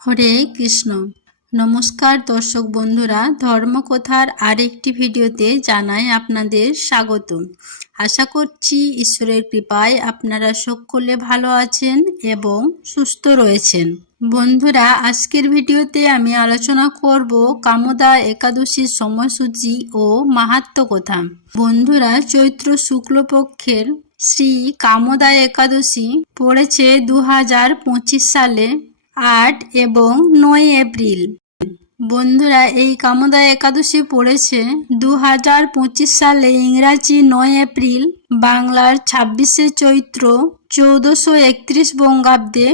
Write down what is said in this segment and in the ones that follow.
হরে কৃষ্ণ। নমস্কার দর্শক বন্ধুরা, ধর্মকথার আরেকটি ভিডিওতে জানাই আপনাদের স্বাগত। আশা করছি ঈশ্বরের কৃপায় আপনারা সকলে ভালো আছেন এবং সুস্থ রয়েছেন। বন্ধুরা, আজকের ভিডিওতে আমি আলোচনা করব কামদা একাদশীর সময়সূচি ও মাহাত্ম্য কথা। বন্ধুরা, চৈত্র শুক্লপক্ষের শ্রী কামদা একাদশী পড়েছে 2025 সালে 8 এবং 9 এপ্রিল। বন্ধুরা, এই কামদা একাদশী পড়েছে 2025 সালে ইংরাজি 9 এপ্রিল, বাংলার 26শে চৈত্র 1431 বঙ্গাব্দে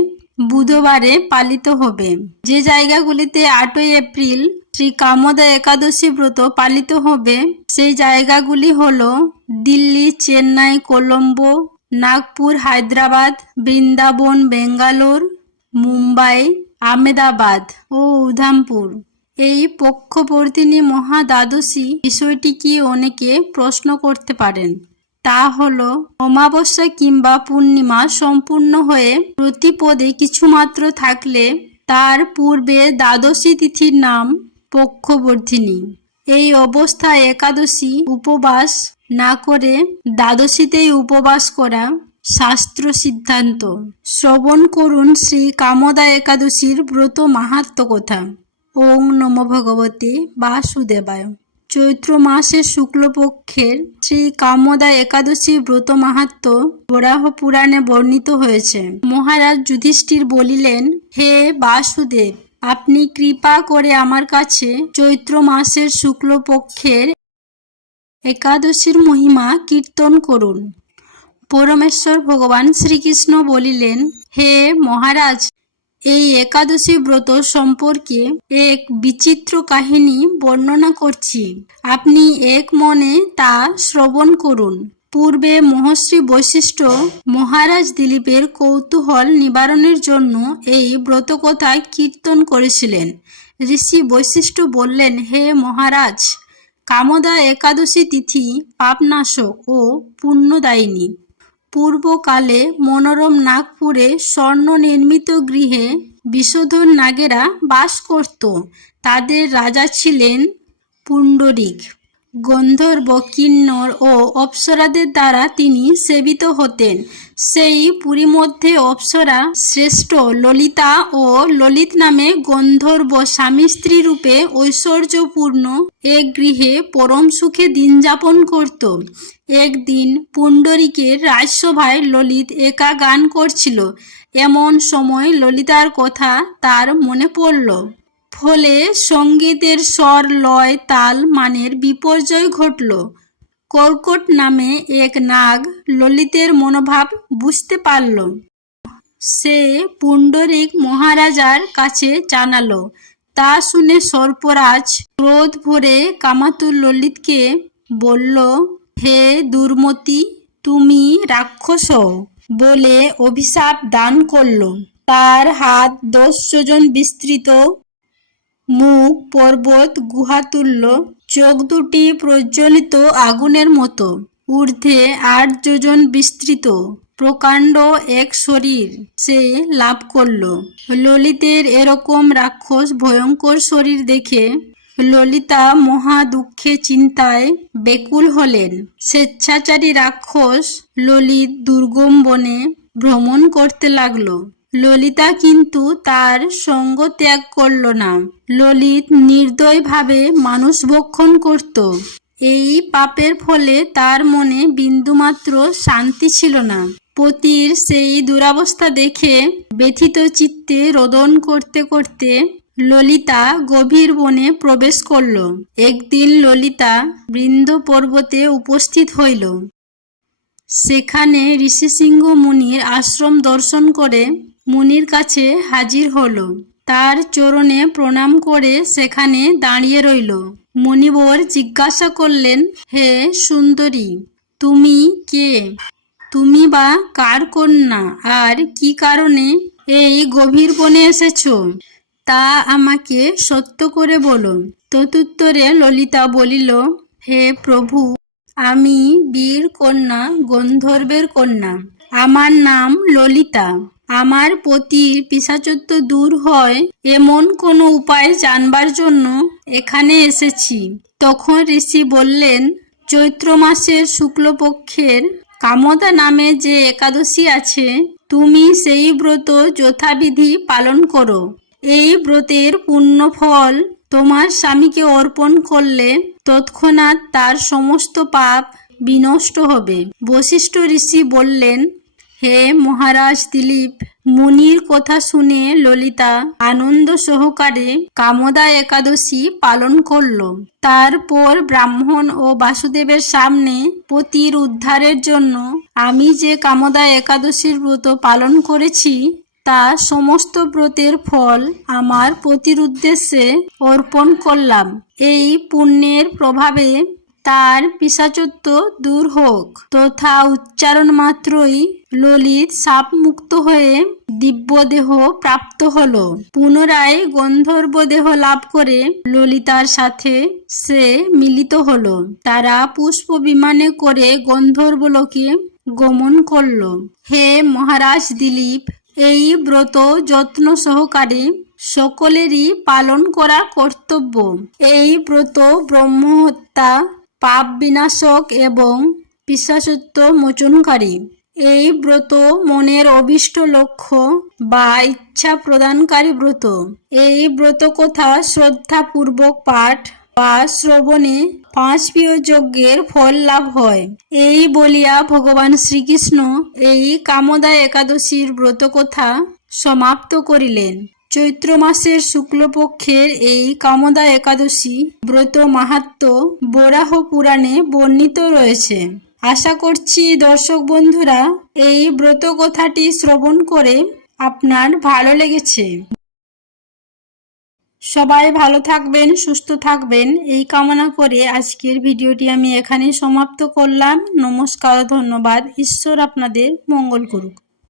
বুধবারে পালিত হবে। যে জায়গাগুলিতে 8ই এপ্রিল শ্রী কামদা একাদশী ব্রত পালিত হবে সেই জায়গাগুলি হলো দিল্লি, চেন্নাই, কলম্বো, নাগপুর, হায়দ্রাবাদ, বৃন্দাবন, বেঙ্গালোর, মুম্বাই, আহমেদাবাদ ও উধামপুর। এই পক্ষবর্তিনী মহাদ্বাদশী বিষয়টি কি অনেকে প্রশ্ন করতে পারেন। তা হলো অমাবস্যা কিংবা পূর্ণিমা সম্পূর্ণ হয়ে প্রতিপদে কিছুমাত্র থাকলে তার পূর্বে দ্বাদশী তিথির নাম পক্ষবর্তিনী। এই অবস্থায় একাদশী উপবাস না করে দ্বাদশীতেই উপবাস করা শাস্ত্র সিদ্ধান্ত। শ্রবণ করুন শ্রী কামদা একাদশীর ব্রত মাহাত্ম্য কথা। ওং নমো ভগবতে বাসুদেবায়। চৈত্র মাসের শুক্লপক্ষের শ্রী কামদা একাদশী ব্রত মাহাত্ম্য বরাহ পুরাণে বর্ণিত হয়েছে। মহারাজ যুধিষ্ঠির বলিলেন, হে বাসুদেব, আপনি কৃপা করে আমার কাছে চৈত্র মাসের শুক্লপক্ষের একাদশীর মহিমা কীর্তন করুন। পরমেশ্বর ভগবান শ্রীকৃষ্ণ বলিলেন, হে মহারাজ, এই একাদশী ব্রত সম্পর্কে এক বিচিত্র কাহিনী বর্ণনা করছি। আপনি এক মনে তা শ্রবণ করুন। পূর্বে মহর্ষি বশিষ্ঠ মহারাজ দিলীপের কৌতূহল নিবারণের জন্য এই ব্রতকথা কীর্তন করেছিলেন। ঋষি বশিষ্ঠ বললেন, হে মহারাজ, কামদা একাদশী তিথি পাপনাশক ও পুণ্যদায়িনী। পূর্বকালে মনোরম নাগপুরে স্বর্ণ নির্মিত গৃহে বিষধর নাগেরা বাস করত। তাদের রাজা ছিলেন পুণ্ডরিক। গন্ধর্ব, কিন্নর ও অপ্সরাদের দ্বারা তিনি সেবিত হতেন। সেই পুরী মধ্যে অপ্সরা শ্রেষ্ঠ ললিতা ও ললিত নামে গন্ধর্ব স্বামী স্ত্রী রূপে ঐশ্বর্যপূর্ণ এক গৃহে পরম সুখে দিন যাপন করত। একদিন পুণ্ডরিকের রাজসভায় ললিত একা গান করছিল। এমন সময় ললিতার কথা তার মনে পড়ল। ফলে সঙ্গীতের স্বর, লয়, তাল, মানের বিপর্যয় ঘটল। কর্কট নামে এক নাগ ললিতের মনোভাব বুঝতে পারল। সে পুণ্ডরিক মহারাজার কাছে জানালো। তা শুনে সর্পরাজ ক্রোধ ভরে কামাতুর ললিতকে বলল, হে দুর্মতি, তুমি রাক্ষস বলে অভিশাপ দান করল। তার হাত 10 যোজন বিস্তৃত, মুখ পর্বত গুহাতুল্য, চোখ দুটি প্রজ্বলিত আগুনের মতো, ঊর্ধ্বে 8 যোজন বিস্তৃত প্রকাণ্ড এক শরীর সে লাভ করল। ললিতের এরকম রাক্ষস ভয়ঙ্কর শরীর দেখে ললিতা মহা দুঃখে চিন্তায় ব্যাকুল হলেন। স্বেচ্ছাচারী রাক্ষস ললিত দুর্গম বনে ভ্রমণ করতে লাগল। ললিতা কিন্তু তার সঙ্গ ত্যাগ করল না। ললিত নির্দয়ভাবে মানুষ ভক্ষণ করত। এই পাপের ফলে তার মনে বিন্দুমাত্র শান্তি ছিল না। পতির সেই দুরবস্থা দেখে ব্যথিত চিত্তে রোদন করতে করতে ললিতা গভীর বনে প্রবেশ করল। একদিন ললিতা বৃন্দ পর্বতে উপস্থিত হইল। সেখানে ঋষিশৃঙ্গ মুনির আশ্রম দর্শন করে মুনির কাছে হাজির হল। তার চরণে প্রণাম করে সেখানে দাঁড়িয়ে রইল। মুনিবর জিজ্ঞাসা করলেন, হে সুন্দরী, তুমি কে? তুমি বা কার কন্যা, আর কি কারণে এই গভীর বনে এসেছ? তা আমাকে সত্য করে বলো। তদুত্তরে ললিতা বলিল, হে প্রভু, আমি বীর কন্যা, গন্ধর্বের কন্যা। আমার নাম ললিতা। আমার পতির পিশাচত্ব দূর হয় এমন কোনো উপায় জানবার জন্য এখানে এসেছি। তখন ঋষি বললেন, চৈত্র মাসের শুক্লপক্ষের কামদা নামে যে একাদশী আছে, তুমি সেই ব্রত যথাবিধি পালন করো। এই ব্রতের পুণ্য ফল তোমার স্বামীকে অর্পণ করলে তৎক্ষণাৎ তার সমস্ত পাপ বিনষ্ট হবে। বশিষ্ঠ ঋষি বললেন, হে মহারাজ দিলীপ, মুনির কথা শুনে ললিতা আনন্দ সহকারে কামদা একাদশী পালন করল। তারপর ব্রাহ্মণ ও বাসুদেবের সামনে পতির উদ্ধারের জন্য আমি যে কামদা একাদশীর ব্রত পালন করেছি তা সমস্ত ব্রতের ফল আমার পতির উদ্দেশ্যে অর্পণ করলাম। এই পুণ্যের প্রভাবে তার পিশাচত্ব দূর হোক। তথা উচ্চারণ মাত্রই ললিত সাপমুক্ত হয়ে দিব্যদেহ প্রাপ্ত হল। পুনরায় গন্ধর্ব দেহ লাভ করে ললিতার সাথে সে মিলিত হল। তারা পুষ্প বিমানে করে গন্ধর্বলোকে গমন করল। হে মহারাজ দিলীপ, এই ব্রত যত্ন সহকারে সকলেরই পালন করা কর্তব্য। এই ব্রত ব্রহ্মহত্যা, পাপ বিনাশক এবং পিশাচত্ব মোচনকারী। এই ব্রত মনের অভীষ্ট লক্ষ্য বা ইচ্ছা প্রদানকারী ব্রত। এই ব্রত কথা শ্রদ্ধাপূর্বক পাঠ বা শ্রবণে 5 প্রিয় যজ্ঞের ফল লাভ হয়। এই বলিয়া ভগবান শ্রীকৃষ্ণ এই কামদা একাদশীর ব্রত কথা সমাপ্ত করিলেন। চৈত্র মাসের শুক্লপক্ষের এই কামদা একাদশী ব্রত মাহাত্ম্য বরাহ পুরাণে বর্ণিত রয়েছে। আশা করছি দর্শক বন্ধুরা এই ব্রত কথাটি শ্রবণ করে আপনার ভালো লেগেছে। সবাই ভালো থাকবেন, সুস্থ থাকবেন এই কামনা করে আজকের ভিডিওটি আমি এখানেই সমাপ্ত করলাম। নমস্কার, ধন্যবাদ। ঈশ্বর আপনাদের মঙ্গল করুক।